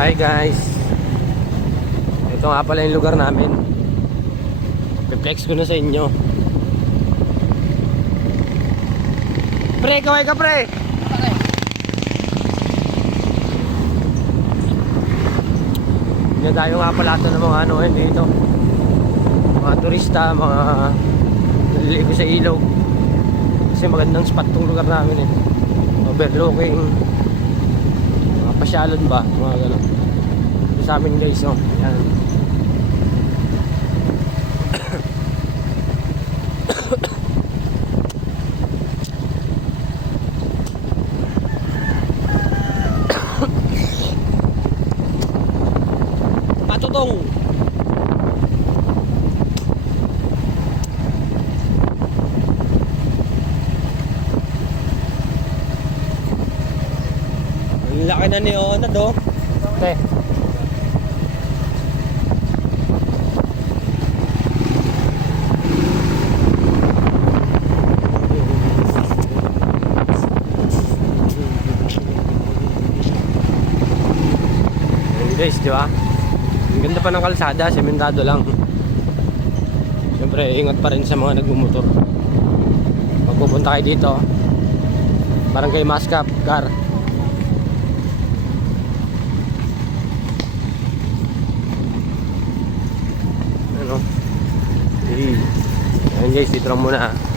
Hi guys, ito nga pala yung lugar namin. I-flex ko na sa inyo. Pre, kaway ka pre. Yan tayo nga pala ito ng mga ano dito, mga turista, mga naliligo sa ilog. Kasi magandang spot tong lugar namin overlooking, mga pasyalon ba, mga gano'n. Ito sa amin guys, oh. Yan. Patutong. Ang laki na ni Ona do. Okay. Guys, di ba? Ang ganda pa ng kalsada, sementado lang. Siyempre, ingat pa rin sa mga nagmumotor. Pag pupunta kayo dito, Barangay Mascap, Car. Ano? Hey. Ayan guys, dito lang muna.